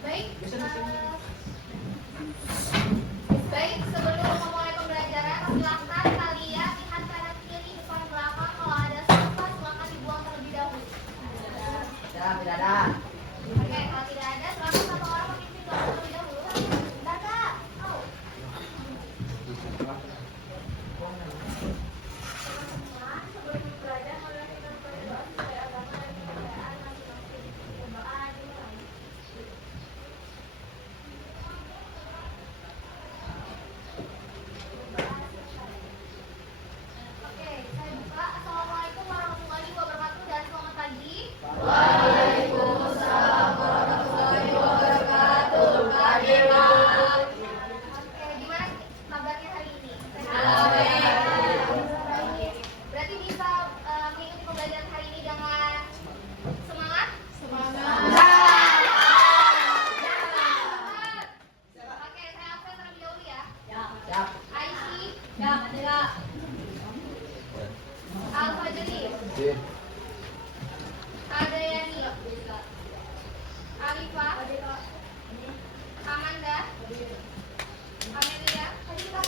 Baik, baik, sebelum memulai pembelajaran, silakan kalian lihat kanan kiri depan belakang. Kalau ada sampah, silakan dibuang terlebih dahulu. Tidak ada. Oke, kalau tidak ada, silakan satu orang memimpin doa terlebih dahulu. Bentar, Kak. Oh. Teman-teman, sebelum belajar, mari kita berdoa sesuai agama dan kepercayaan masing-masing. Berdoa dimulai. Oke, saya buka. Assalamualaikum warahmatullahi wabarakatuh dan selamat pagi. Waalaikumsalam warahmatullahi wabarakatuh. Pagi, Pak. Oke, gimana kabarnya hari ini? Baik. Berarti bisa mengikuti pembelajaran hari ini dengan semangat? Semangat. Oke, saya absen terlebih dahulu ya. Siap. Aisyah, Siap. Al-Fajri, Adayani, Alifah, Amanda, Amelia, Anissa,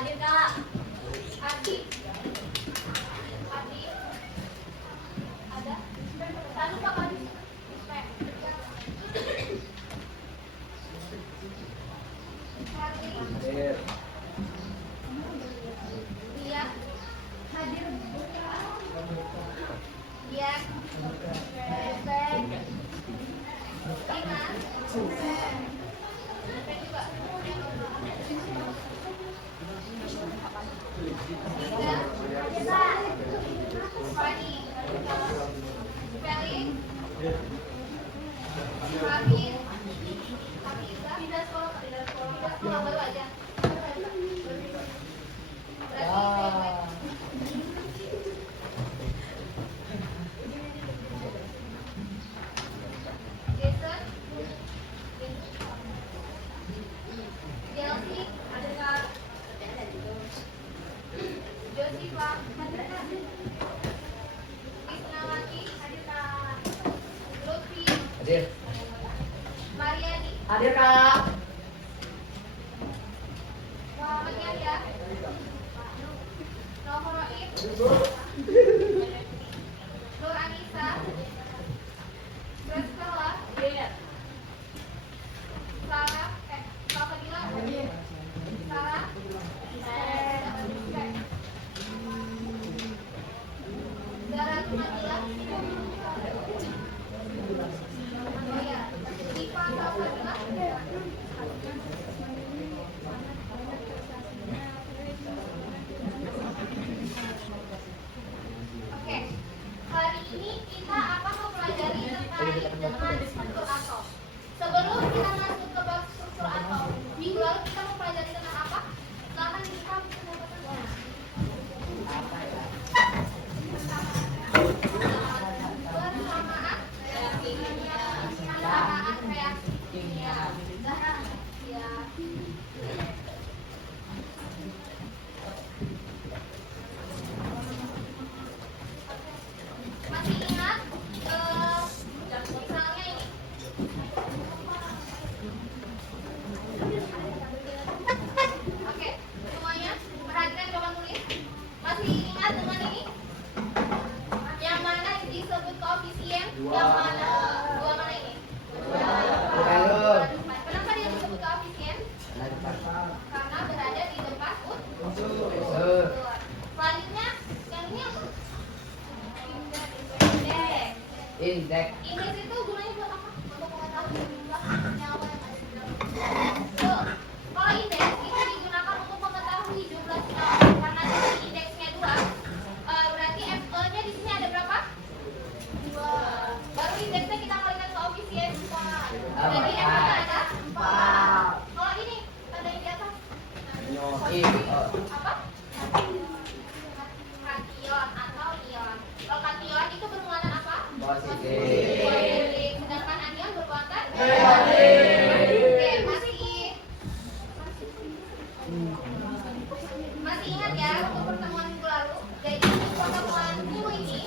Adi, ada? Lalu Pak Adi, Hadir. Dia hadir. Dia Iman juga. Tiga Fani, Feli, Hafid, pindah sekolah baru aja. Jason, Chelsea, ada Kak. Josipa, hadir Kak. Isnawati, hadir Kak. Lutfi, Hadir. Mariani, Hadir, Kak. Muhammad Yahya, Nohoroib, Nur Anissa, Graskala, Sarah, Kak Fadila, Sarah, Zara Tumatila, oh ya, Diva Kak Fadila, Oke, hari ini kita akan mempelajari terkait dengan struktur atom. Sebelum kita masuk ke bab struktur atom, minggu lalu kita mempelajari tentang apa? Silahkan dilihat pendapatannya. Bersamaan reaksi kimia, persamaan reaksi kimia. Ya. Masih ingat misalnya ini. Oke, semuanya perhatikan jawaban tulis. Masih ingat dengan ini? Yang mana disebut koefisien? Yang mana? Dua mana ini? Kenapa dia disebut koefisien? Karena berada di depan unsur. Selanjutnya, yang ini apa? Indeks. Indeks itu gunanya buat apa? Untuk mengetahui jumlah senyawa yang ada di dalam. Tuh, kalau indeks itu digunakan untuk mengetahui jumlah senyawa. Karena di sini indeksnya 2, berarti FE-nya di sini ada berapa? 2. Baru indeksnya kita kalikan koefisien 4. Jadi FE-nya ada 4. Kalau ini ada yang di atas? Apa? Kation atau ion. Kalau kation itu bermuatan apa? Positif. Sedangkan anion bermuatan Negatif. Oke, masih ingat ya untuk pertemuan minggu lalu. Jadi untuk pertemuan minggu ini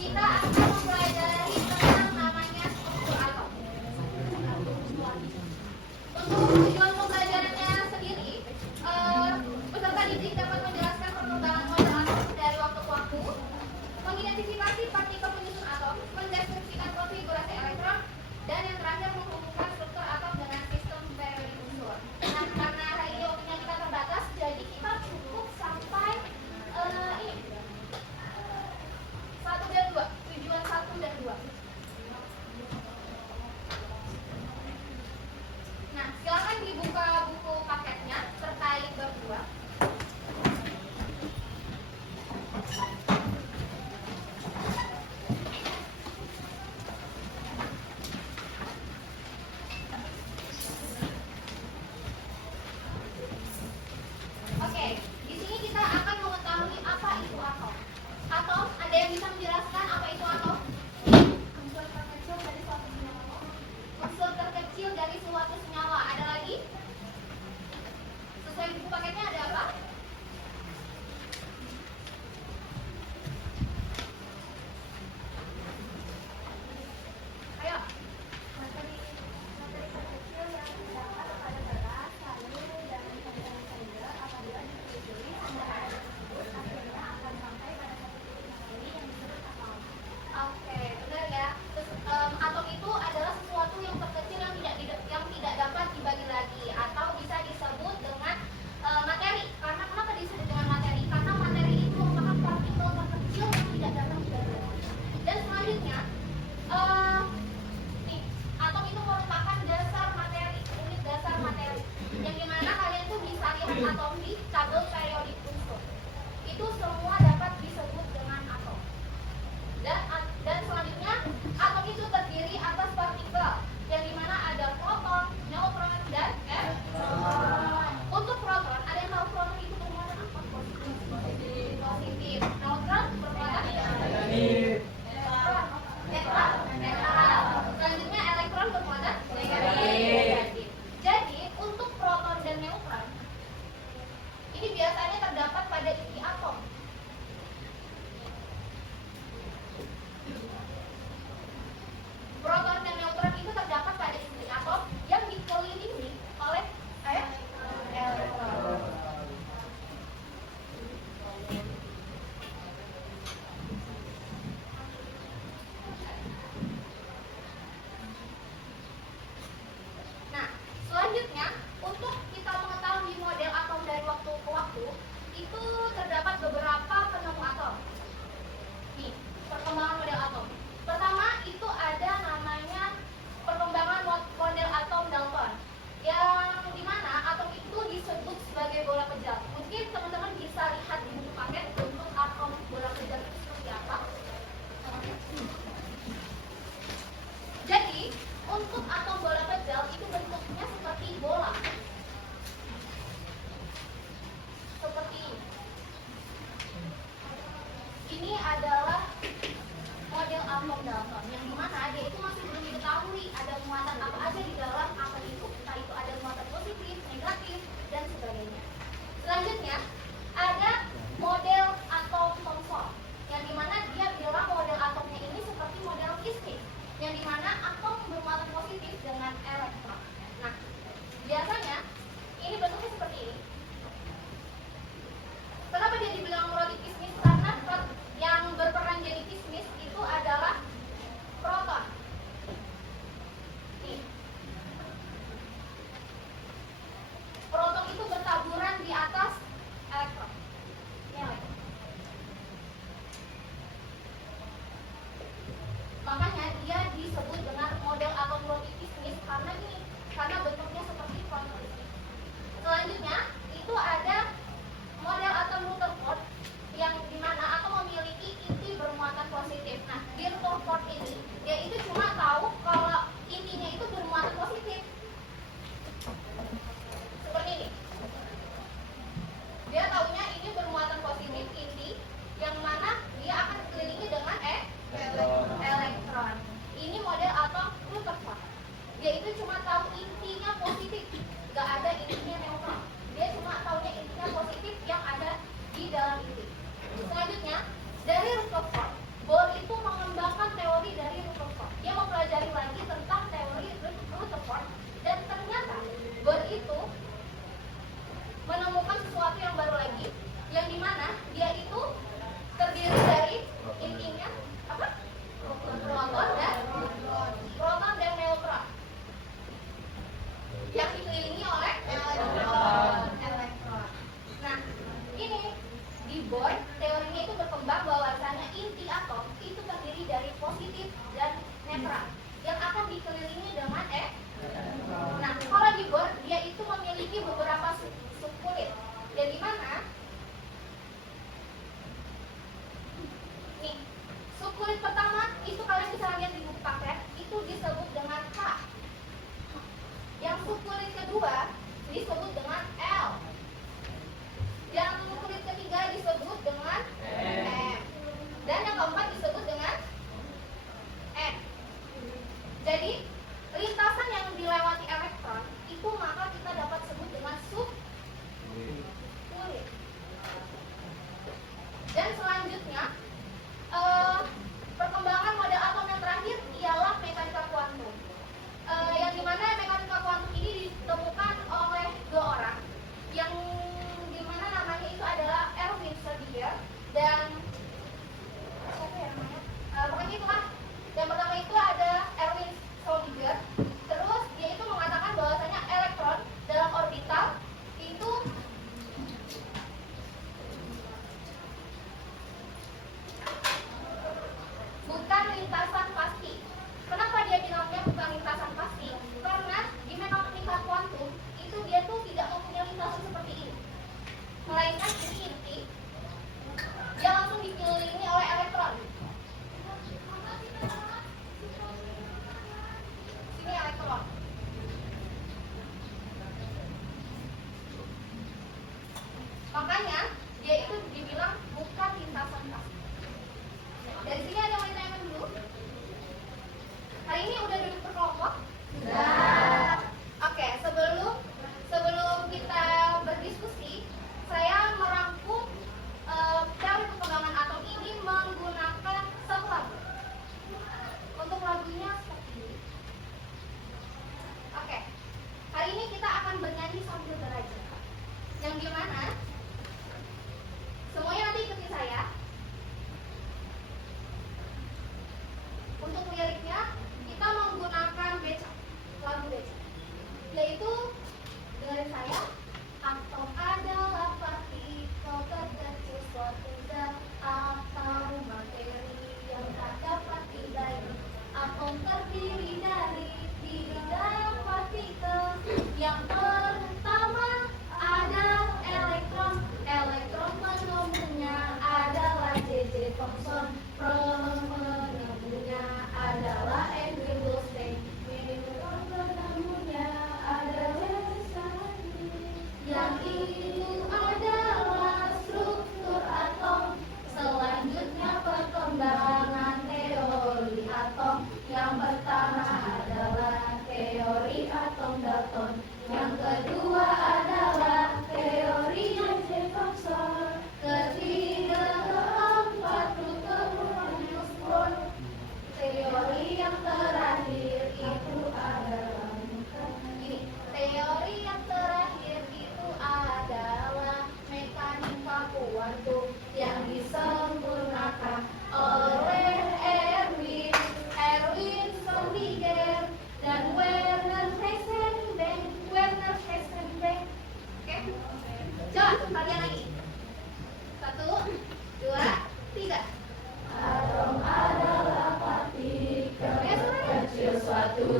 kita akan mempelajari tentang namanya struktur atom. untuk atom bola kecil itu bentuknya seperti bola. Seperti ini. Ini adalah model atom Dalton yang dimana dia itu masih belum diketahui ada muatan apa aja di dalam atom itu, entah itu ada muatan positif, negatif, dan sebagainya. Selanjutnya ada model atom Thomson yang dimana dia bilang model atomnya ini seperti model kismis yang dimana atom bermuatan positif dengan elektron. Nah, biasanya ini bentuknya seperti ini. Kenapa dia dibilang roti kismis? Karena yang berperan jadi kismis itu adalah proton. Nih. Proton itu bertaburan di atas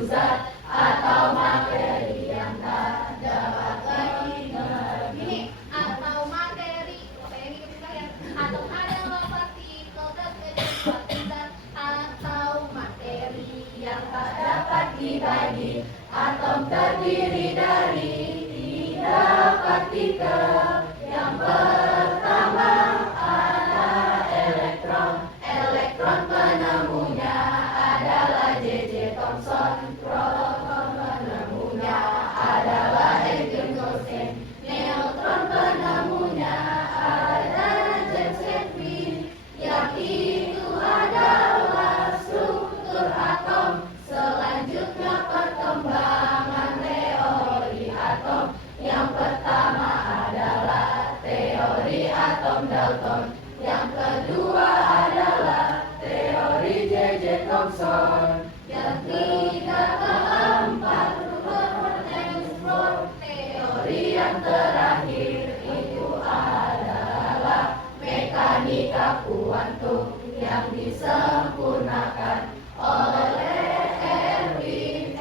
zat atau materi yang tak dapat dimengerti. Gini, atau materi, apa yang ngikutin kalian? Atom adalah partikel terkecil suatu zat atau materi yang tak dapat Dibagi atom terdiri dari 3 partikel. Yang pertama adalah elektron. Elektron penemunya adalah J.J. Thomson. Proton penemunya adalah Eugen Rosen. Neutron penemunya adalah James Edwin. Yang itu adalah struktur atom. Selanjutnya perkembangan teori atom. Yang pertama adalah teori atom Dalton. Yang kedua adalah teori J.J. Thomson. Yang tiga keempat Rutherford Bohr. Teori yang terakhir itu adalah mekanika kuantum yang disempurnakan oleh Erwin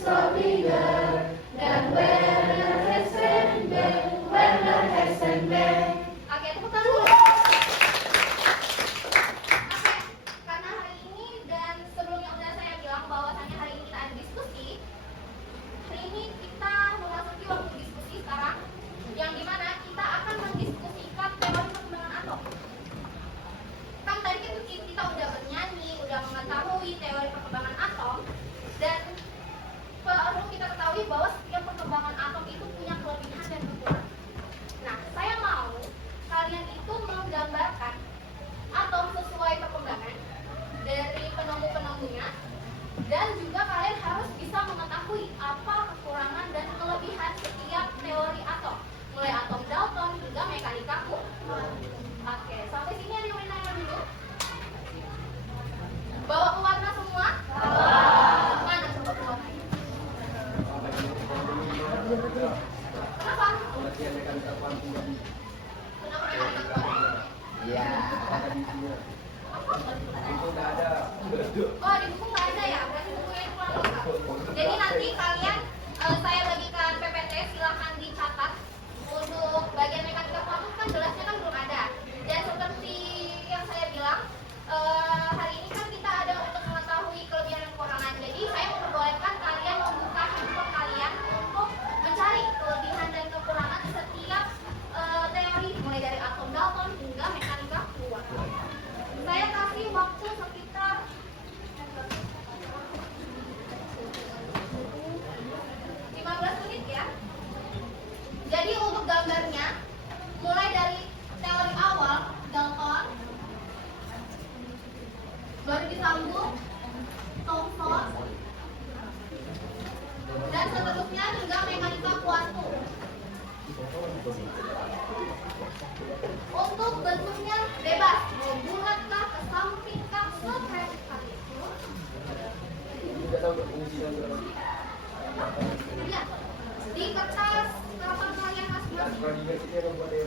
Schrödinger dan Werner Heisenberg. Oke, tepuk tangan dulu. Oke, karena hari ini dan sebelumnya udah saya bilang bahwasannya hari ini kita ada diskusi. Hari ini kita memasuki waktu diskusi sekarang, yang dimana kita akan mendiskusikan teori perkembangan atom. Kan tadi kita udah bernyanyi, udah mengetahui teori perkembangan atom, dan perlu kita ketahui bahwa setiap perkembangan atom itu punya kelebihan dan kekurangan. Nah, saya mau kalian itu menggambarkan atom sesuai perkembangan dari penemu-penemunya, dan juga kalian harus bisa mengetahui apa kekurangan dan kelebihan setiap teori atom, mulai atom Dalton hingga mekanika kuantum. Oke, sampai sini ada yang mau nanya dulu? Bawa ke warna semua? Mana coba ke warnanya? Kenapa? Kenapa mekanika kuantum? Iya. Oh, di buku nggak ada ya? Berarti bukunya itu kurang lengkap. Jadi nanti kalian, saya bagikan PPT, silahkan dicatat. Untuk bagian mekanika kuantum kan jelasnya kan belum ada. Dan seperti yang saya bilang, hari ini kan kita ada untuk mengetahui kelebihan dan kekurangan. Jadi saya memperbolehkan kalian membuka handphone kalian untuk mencari kelebihan dan kekurangan setiap teori, mulai dari atom Dalton hingga mekanika kuantum. Saya kasih waktu sekitar 15 menit ya. Jadi untuk gambarnya, mulai dari teori awal Dalton, baru disambung Thomson, dan seterusnya hingga mekanika kuantum. Untuk bentuknya bebas, mau bulat kah, ke samping kah, seperti itu. Ya, di kertas harapan kalian masing-masing. Ya, boleh.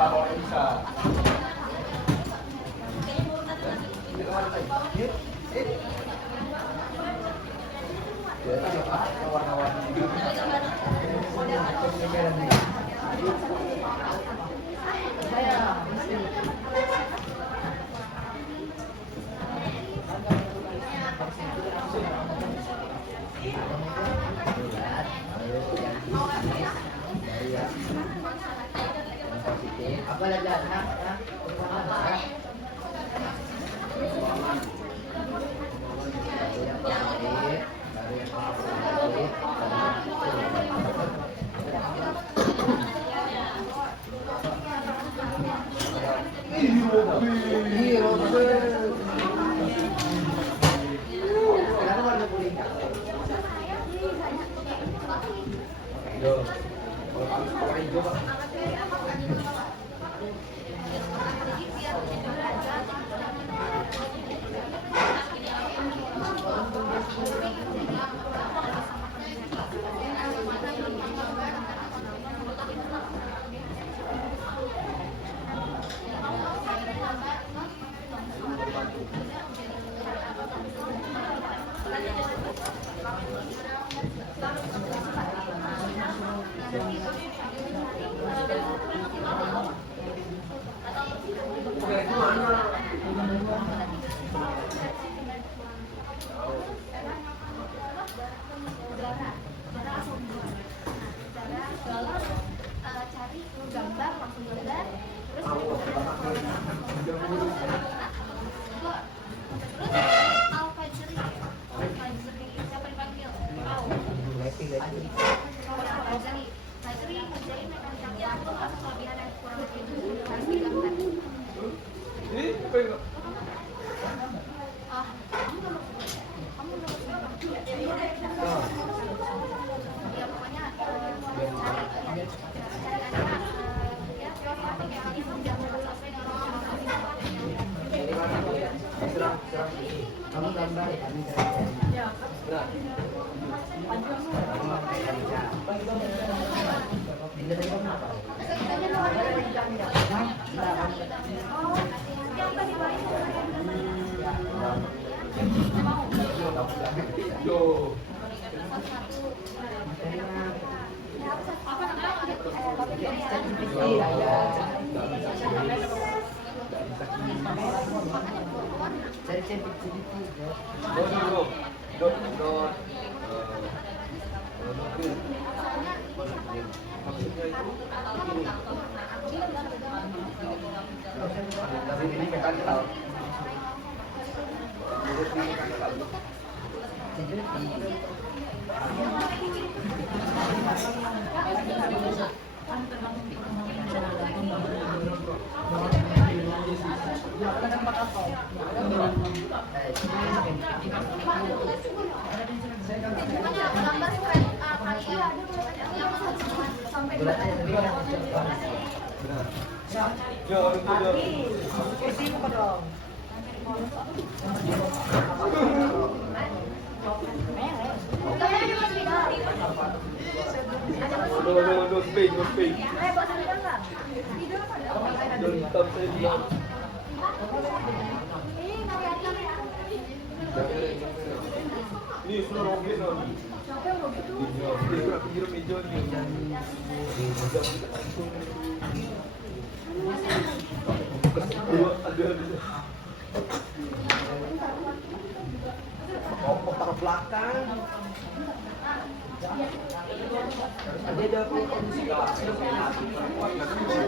Kalau bisa. Apa lagi nak? Kenapa warna kuning? Yo. Kalau pakai hijau, Pak. Cari gambar langsung gambar terus Al-Fajri siapa dipanggil? Al-Fajri ngerjain mekaniknya aku pas kelebihan yang kurang lebih itu harus digambar. Ini apa yang Kamu ya pokoknya Kamu gambar ya? Yo. Maksudnya itu tapi ini mekanikal. gambar spread kalian yang sampai Yo, no space, no space. Don't stop saying no. Ini sudah roget no. Pinggir meja ni. Ada. Taruh belakang. Ada kondisi bawah-bawahnya ke konten.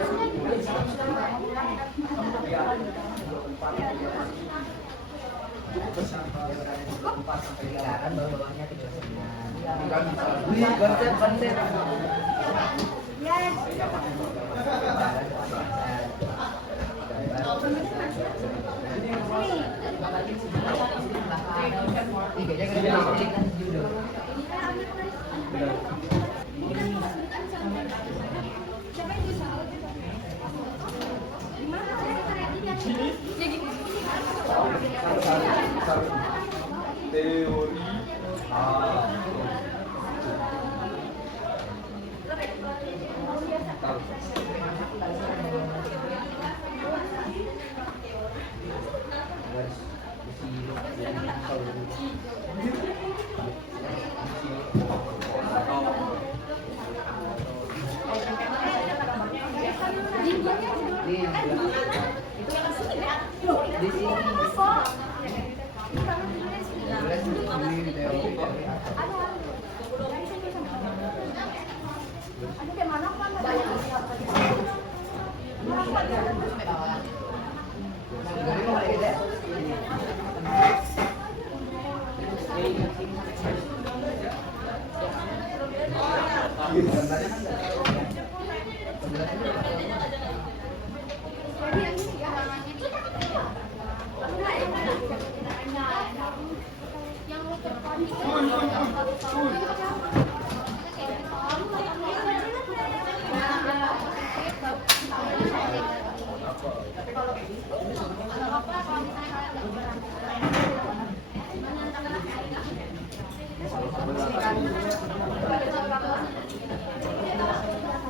Dari teori. Oh. Tahu. Harus di sini.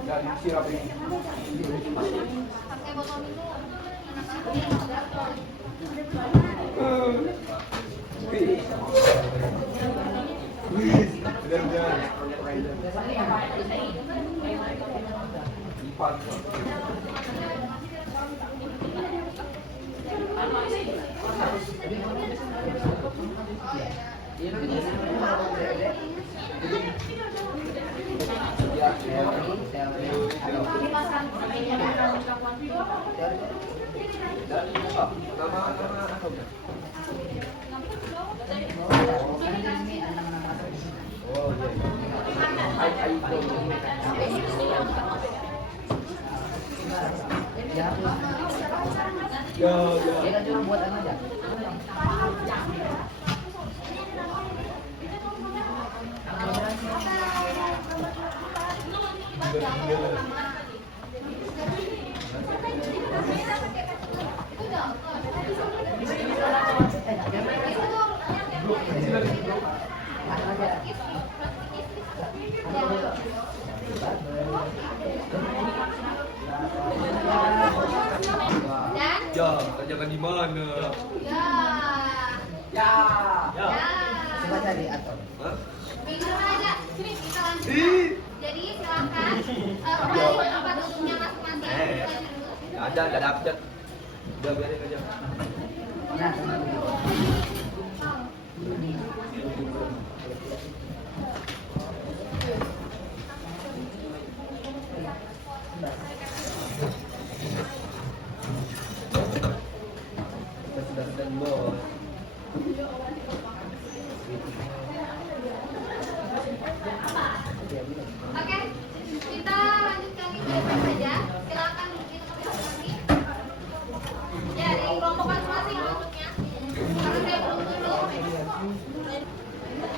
Dan siap ini. Pakai botol minum. Benar-benar. Empat. Nama apa? Oh iya. Ya, ya. Dia kan cuma buat anu aja. Dan Ya, kerjakan di mana? ya. Ya. Ya. Coba cari atau. Hah? Minggu depan aja. Sini kita lanjut. Ih. Jadi silakan kembali ke tempat duduknya masing-masing. Ada, nggak dapet. Udah biarin aja. Nah, sama begitu. Kita sudah standby. Oke, kita lanjutkan kegiatan saja. Silakan duduk di tempat masing-masing. Ya, di kelompok masing-masing bentuknya. Karena saya belum tutup.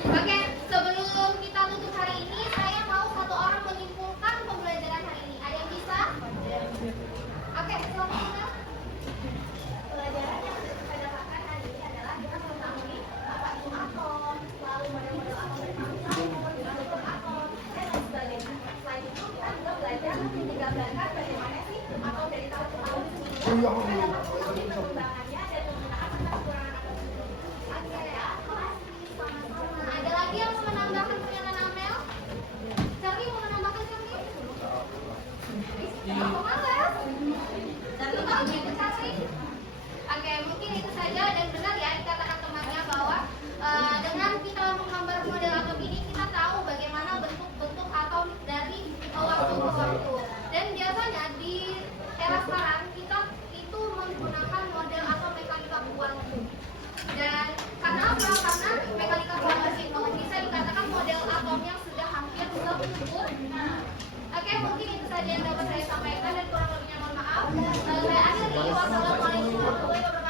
Oke, sebelum kita tutup hari ini, saya mau satu orang menyimpulkan pembelajaran hari ini. Ada yang bisa? Oke, silakan. Pelajaran yang saya dapatkan hari ini adalah kita mengetahui apa itu atom, lalu model-model atom bermanfaat, bentuk atom, dan lain sebagainya. Selain itu, kita juga belajar menggambarkan bagaimana sih atom dari tahun ke tahun sehingga ada perkembangannya dan menggunakan kekurangan atom tersebut. Oke, sama-sama. Ada lagi yang mau menambahkan pernyataan Amel? Charlie mau menambahkan Charlie? Aku malas. Charlie tahu gitu Charlie? Oke, mungkin itu saja dan benar ya dikatakan temannya bahwa dengan kita menggambar model atom ini kita tahu bagaimana bentuk-bentuk atom dari waktu ke waktu. Dan biasanya di era sekarang kita itu menggunakan model atom mekanika kuantum. Dan karena apa? Karena mekanika kuantum itu bisa dikatakan model atom yang sudah hampir sempurna. Oke, mungkin itu saja yang dapat saya sampaikan dan kurang lebihnya mohon maaf. Saya akhiri. Wassalamualaikum warahmatullahi wabarakatuh.